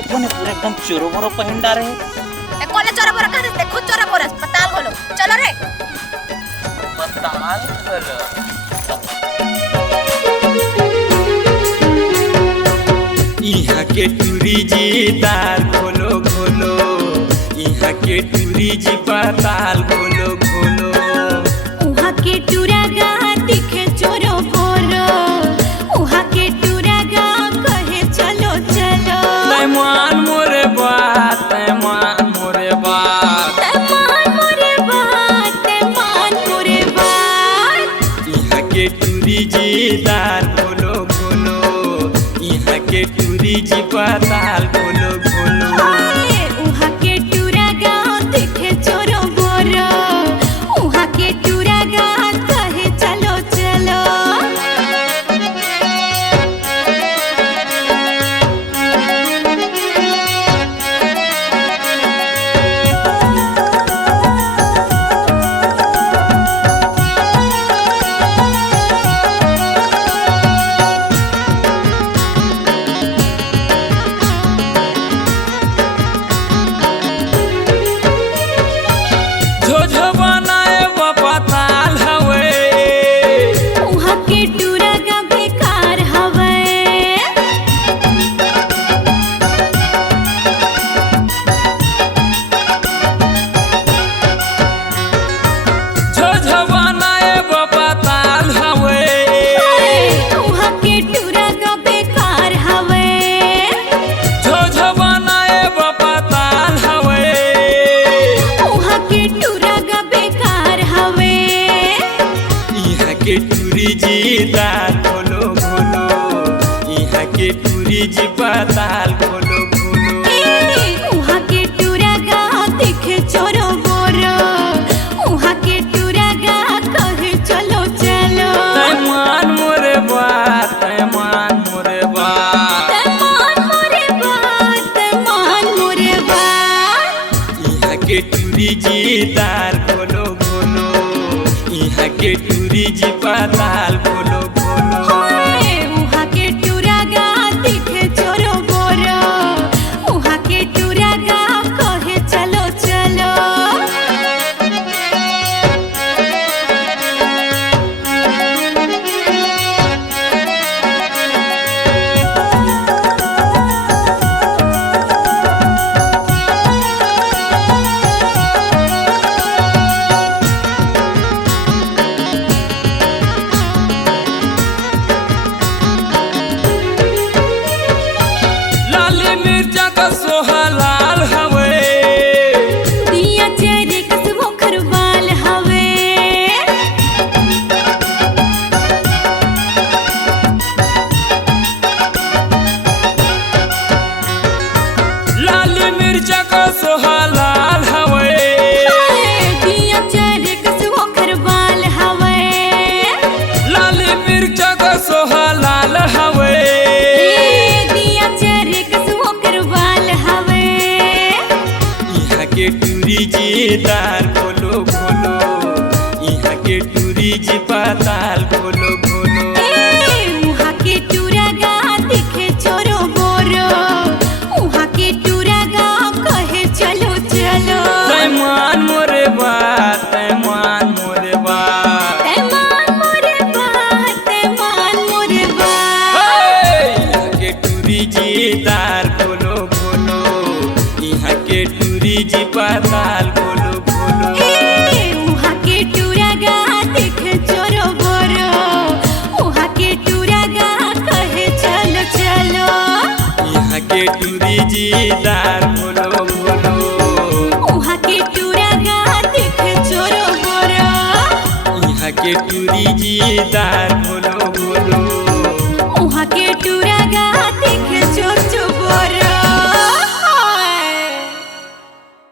लइकवा ने पूरा एकदम चोरो पहन डारे ए कोले चोरा बोरा का दे खुद चोरा बोरा पताल बोलो चलो रे पताल बोलो। यहाँ के टूरी जी ताल खोलो खोलो, यहाँ के टूरी जी पताल खोलो खोलो। उहा के टूरा गा दिखे चोरो बोरो, उहा के टूरा गा कहे चलो चलो। तैमान मोरे बात, तैमान मोरे बात, तैमान मोरे बात, तैमान मोरे बात। यहाँ के टूरी जी ताल खोलो खोलो, यहाँ के टूरी जी पताल खोलो खोलो। उहा के टूरा गा दिखे चोरो बोरो, उहा के टूरा गा कहे चलो चलो। झोझो बनाए वो पताल हवे, उहा के टूरा गा बेकार हवे। झोझो बनाए वो पताल हवे। उहा के टूरा गा बेकार हवे। झोझो बनाए वो पताल हवे। उहा के टूरा गा बेकार हवे। यहाँ के टूरी जी ताल खोलो खोलो, यहाँ के टूरी जी पताल खोलो खोलो। उहा के टूरा गा दिखे चोरो बोरो, उहा के टूरा गा कहे चलो चलो। तैमान मोरे बात, तैमान मोरे बात, तैमान मोरे बात, तैमान मोरे बात। यहाँ के टूरी जी ताल खोलो खोलो, यहाँ के टूरी जी पताल खोलो खोलो। उहा के टूरा गा दिखे चोरो बोरो, उहा के टूरा गा कहे चलो चलो। लाल मिर्चा का सोहा लाल हवे, दिया चेहरे कस मुखर बाल हवे। लाल मिर्चा का सोहा लाल हवे। दिया चेहरे कस मुखर बाल हवे। लाल मिर्चा का सोहा लाल हवे। दिया चेहरे कस मुखर बाल हवे। यहाँ के टूरी जी ताल खोलो खोलो, यहाँ के टूरी जी पताल खोलो खोलो। उहा के टूरा गा दिखे चोरो बोरो, उहा के टूरा गा कहे चलो चलो। तैमान मोरे बात, तैमान मोरे बात, तैमान मोरे बात, तैमान मोरे बात। यहाँ के टूरी जी ताल खोलो खोलो, यहाँ के टूरी जी पताल खोलो खोलो। उहा के टूरा गा दिखे चोरो बोरो, उहा के टूरा गा कहे चलो चलो। यहाँ के टूरी जी ताल खोलो खोलो, उहा के टूरा गा दिखे चोरो बोरो, यहाँ के टूरी जी ताल खोलो खोलो। उहा के टूरा गा दिखे